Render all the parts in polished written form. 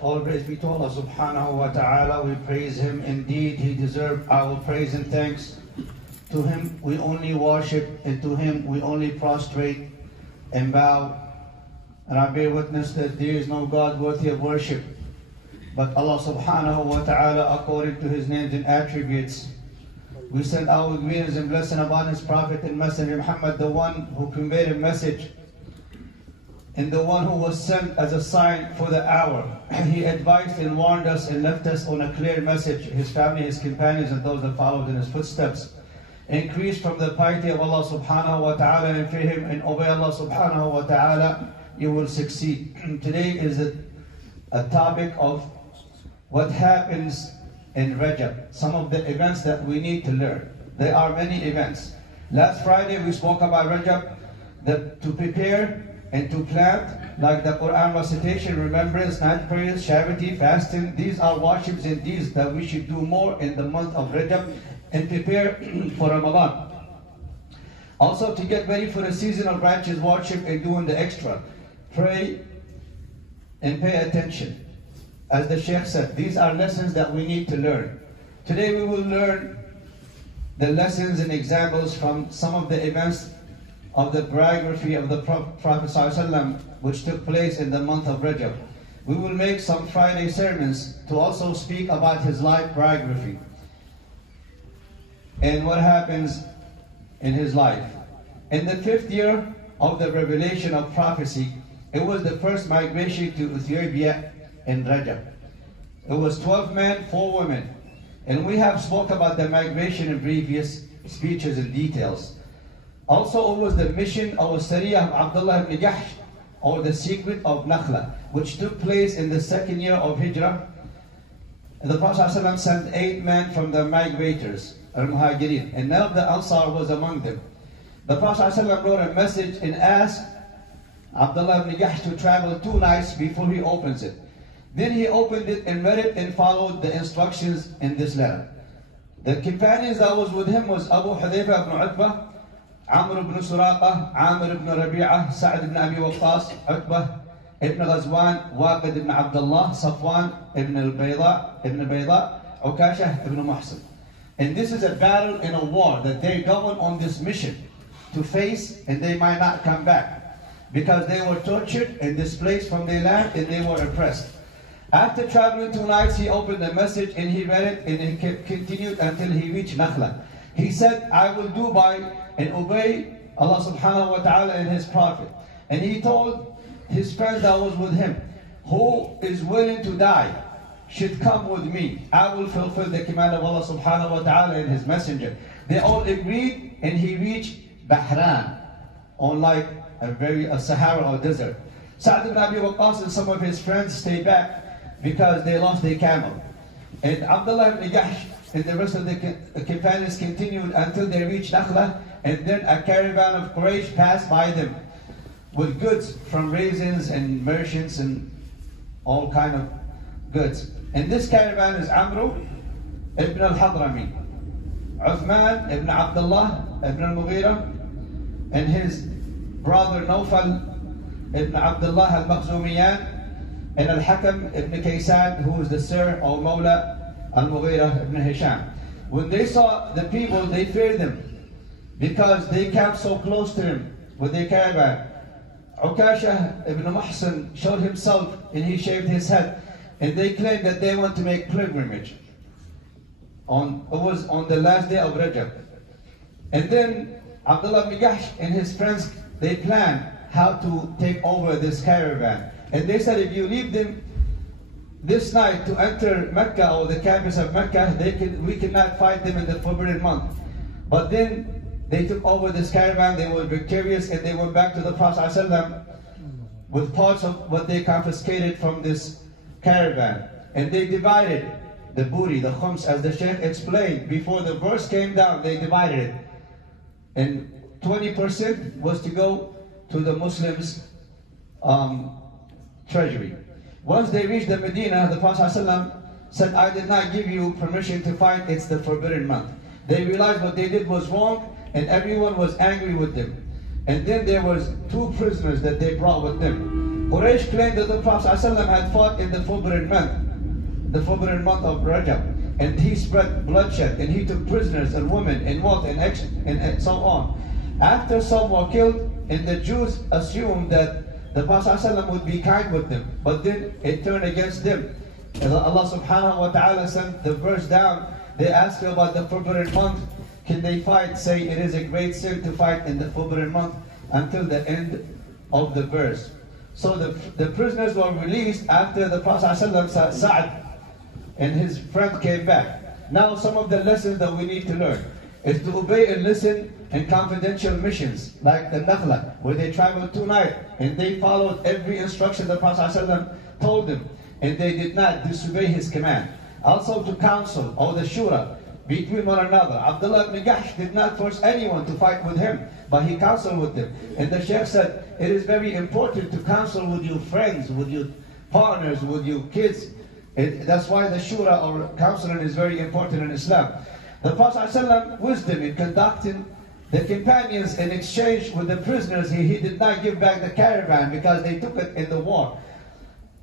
All praise be to Allah subhanahu wa ta'ala. We praise Him. Indeed, He deserves our praise and thanks. To Him we only worship, and to Him we only prostrate and bow. And I bear witness that there is no God worthy of worship but Allah subhanahu wa ta'ala according to His names and attributes. We send our greetings and blessing upon His Prophet and Messenger Muhammad, the one who conveyed a message and the one who was sent as a sign for the hour. He advised and warned us and left us on a clear message. His family, His companions, and those that followed in His footsteps increase from the piety of Allah subhanahu wa ta'ala and fear Him and obey Allah subhanahu wa ta'ala. You will succeed. Today is a topic of what happens in Rajab, some of the events that we need to learn. There are many events. Last Friday we spoke about Rajab, to prepare and to plant, like the Quran recitation, remembrance, night prayers, charity, fasting. These are worships and deeds that we should do more in the month of Rajab and prepare for Ramadan. Also to get ready for the season of righteous worship and doing the extra. Pray and pay attention. As the Sheikh said, these are lessons that we need to learn. Today we will learn the lessons and examples from some of the events of the biography of the Prophet ﷺ, which took place in the month of Rajab. We will make some Friday sermons to also speak about his life biography and what happens in his life. In the 5th year of the revelation of prophecy, it was the first migration to Ethiopia in Rajab. It was 12 men, 4 women. And we have spoke about the migration in previous speeches and details. Also, it was the mission of Sariyah of Abdullah ibn Jahsh, or the secret of Nakhla, which took place in the 2nd year of Hijrah. And the Prophet ﷺ sent 8 men from the migrators, al-Muhajirin, and none of the Ansar was among them. The Prophet ﷺ wrote a message and asked Abdullah ibn Jahsh to travel 2 nights before he opens it. Then he opened it and read it and followed the instructions in this letter. The companions that was with him was Abu Hudayfa ibn Utbah, Amr ibn Suraqa, Amr ibn Rabi'ah, Sa'd ibn Abi Waqqas, Utbah ibn Ghazwan, Waqid ibn Abdullah, Safwan ibn Bayda, Ukashah ibn Muhsin. And this is a battle and a war that they going on this mission to face, and they might not come back because they were tortured and displaced from their land and they were oppressed. After traveling 2 nights, he opened the message and he read it, and he continued until he reached Nakhla. He said, I will do by and obey Allah subhanahu wa ta'ala and His Prophet. And he told his friends that was with him, who is willing to die should come with me. I will fulfill the command of Allah subhanahu wa ta'ala and His Messenger. They all agreed, and he reached Bahran, on like a Sahara or desert. Sa'd ibn Abi Waqqas and some of his friends stayed back because they lost their camel. And Abdullah ibn Jahsh and the rest of the companions continued until they reached Nakhla, and then a caravan of Quraysh passed by them with goods from raisins and merchants and all kind of goods. And this caravan is Amr ibn al-Hadrami, Uthman ibn Abdullah ibn al-Mughira, and his brother Nawfal ibn Abdullah al-Makhzumiyan, and Al-Hakam ibn Kaysan, who is the Sir or Mawla al-Mughira ibn Hisham. When they saw the people, they feared them because they camped so close to him with their caravan. Ukashah ibn Muhsin showed himself and he shaved his head, and they claimed that they want to make pilgrimage. It was on the last day of Rajab. And then Abdullah ibn Jahsh and his friends, they planned how to take over this caravan. And they said, if you leave them this night to enter Mecca or the campus of Mecca, we cannot fight them in the forbidden month. But then they took over this caravan, they were victorious, and they went back to the Prophet ﷺ with parts of what they confiscated from this caravan. And they divided the booty, the khums, as the Sheikh explained. Before the verse came down, they divided it. And 20% was to go to the Muslims' treasury. Once they reached the Medina, the Prophet ﷺ said, I did not give you permission to fight, it's the forbidden month. They realized what they did was wrong, and everyone was angry with them. And then there was 2 prisoners that they brought with them. Quraysh claimed that the Prophet ﷺ had fought in the forbidden month of Rajab, and he spread bloodshed, and he took prisoners and women and wealth and so on. After some were killed, and the Jews assumed that the Prophet ﷺ would be kind with them, but then it turned against them. And Allah subhanahu wa ta'ala sent the verse down. They asked you about the forbidden month. Can they fight? Say it is a great sin to fight in the forbidden month, until the end of the verse. So the prisoners were released after the Prophet ﷺ, Sa'd and his friend came back. Now some of the lessons that we need to learn is to obey and listen in confidential missions, like the Nakhla, where they traveled 2 nights and they followed every instruction the Prophet ﷺ told them, and they did not disobey his command. Also to counsel, or the shura, between one another. Abdullah ibn Jahsh did not force anyone to fight with him, but he counseled with them. And the Sheikh said, it is very important to counsel with your friends, with your partners, with your kids. That's why the shura, or counseling, is very important in Islam. The Prophet ﷺ wisdom in conducting the companions in exchange with the prisoners, he did not give back the caravan because they took it in the war.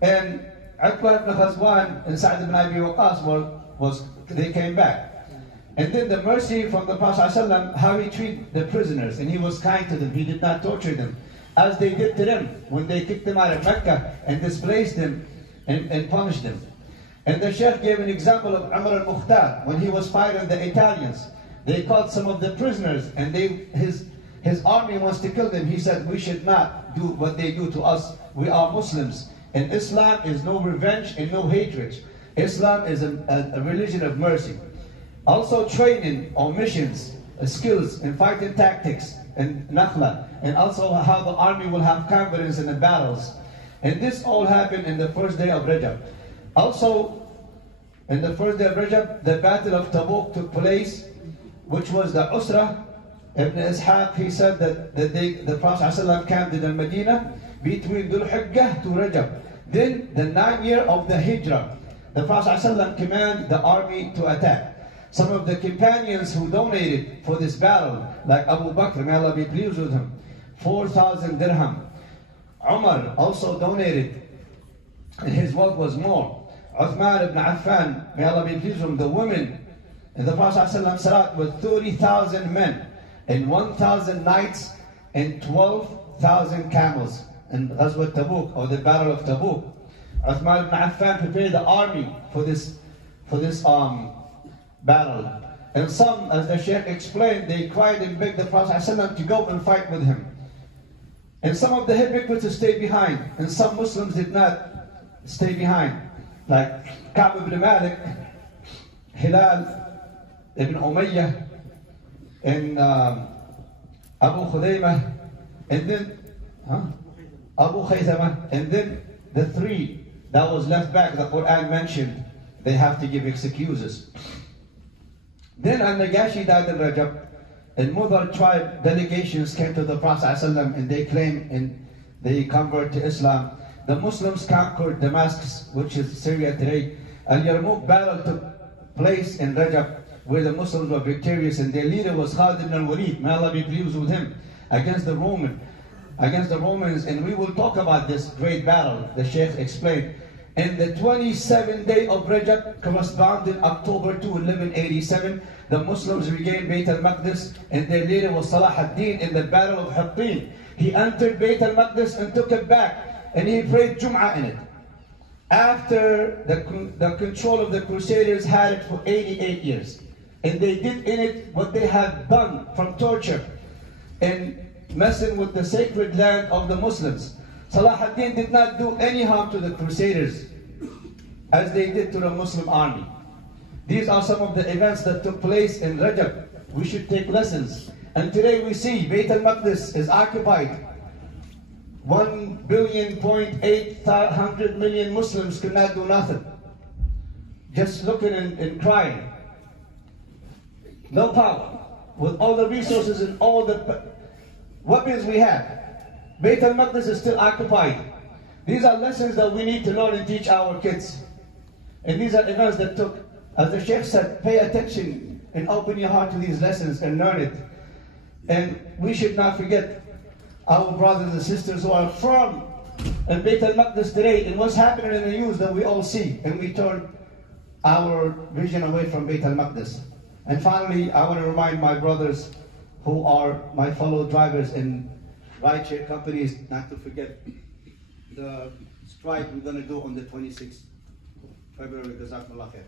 And Uqba ibn Ghazwan and Sa'd ibn Abi Waqqas they came back. And then the mercy from the Prophet ﷺ, how he treated the prisoners, and he was kind to them. He did not torture them, as they did to them when they kicked them out of Mecca and displaced them and punished them. And the Sheikh gave an example of Umar al-Mukhtar when he was fighting the Italians. They caught some of the prisoners, and his army wants to kill them. He said, we should not do what they do to us. We are Muslims, and Islam is no revenge and no hatred. Islam is a religion of mercy. Also training or missions, skills in fighting tactics and nakhla, and also how the army will have confidence in the battles. And this all happened in the first day of Rajab. Also, in the first day of Rajab, the battle of Tabuk took place, which was the Usra. Ibn Ishaq, he said that the Prophet ﷺ camped in Medina between Dhul-Hijjah to Rajab. Then, the 9th year of the Hijrah, the Prophet ﷺ commanded the army to attack. Some of the companions who donated for this battle, like Abu Bakr, may Allah be pleased with him, 4,000 dirham. Umar also donated, and his wealth was more. Uthman ibn Affan, may Allah be pleased with him, the women, and the Prophet ﷺ salat with 30,000 men, and 1,000 knights, and 12,000 camels. And that's what Tabuk, or the battle of Tabuk. Uthman ibn Affan prepared the army for this battle. And some, as the Sheikh explained, they cried and begged the Prophet ﷺ to go and fight with him. And some of the hypocrites stayed behind, and some Muslims did not stay behind, like Ka'b ibn Malik, Hilal ibn Umayyah, and Abu Khudaymah, and then Abu Khaythama, and then the 3 that was left back, the Quran mentioned, they have to give excuses. Then Al-Nagashi died in Rajab, and Mudar tribe delegations came to the Prophet ﷺ, and they claimed and they converted to Islam. The Muslims conquered Damascus, which is Syria today. Al-Yarmouk battle took place in Rajab, where the Muslims were victorious, and their leader was Khalid ibn al-Walid, may Allah be pleased with him, against the Romans. And we will talk about this great battle, the Sheikh explained. And the 27th day of Rajab, corresponding October 2, 1187, the Muslims regained Bayt al-Maqdis, and their leader was Salah ad-Din in the battle of Hattin. He entered Bayt al-Maqdis and took it back, and he prayed Jum'ah in it. After the control of the Crusaders had it for 88 years. And they did in it what they had done from torture and messing with the sacred land of the Muslims. Salah ad-Din did not do any harm to the Crusaders as they did to the Muslim army. These are some of the events that took place in Rajab. We should take lessons. And today we see Bayt al-Maqdis is occupied. 1.8 billion Muslims could not do nothing. Just looking and crying. No power. With all the resources and all the weapons we have, Bayt al-Maqdis is still occupied. These are lessons that we need to learn and teach our kids. And these are events that took, as the Sheikh said, pay attention and open your heart to these lessons and learn it. And we should not forget our brothers and sisters who are from in Beit al-Maqdis today, and what's happening in the news that we all see, and we turn our vision away from Beit al-Maqdis. And finally, I want to remind my brothers who are my fellow drivers in rideshare companies not to forget the strike we're going to do on the 26th February. Jazakumullah khair.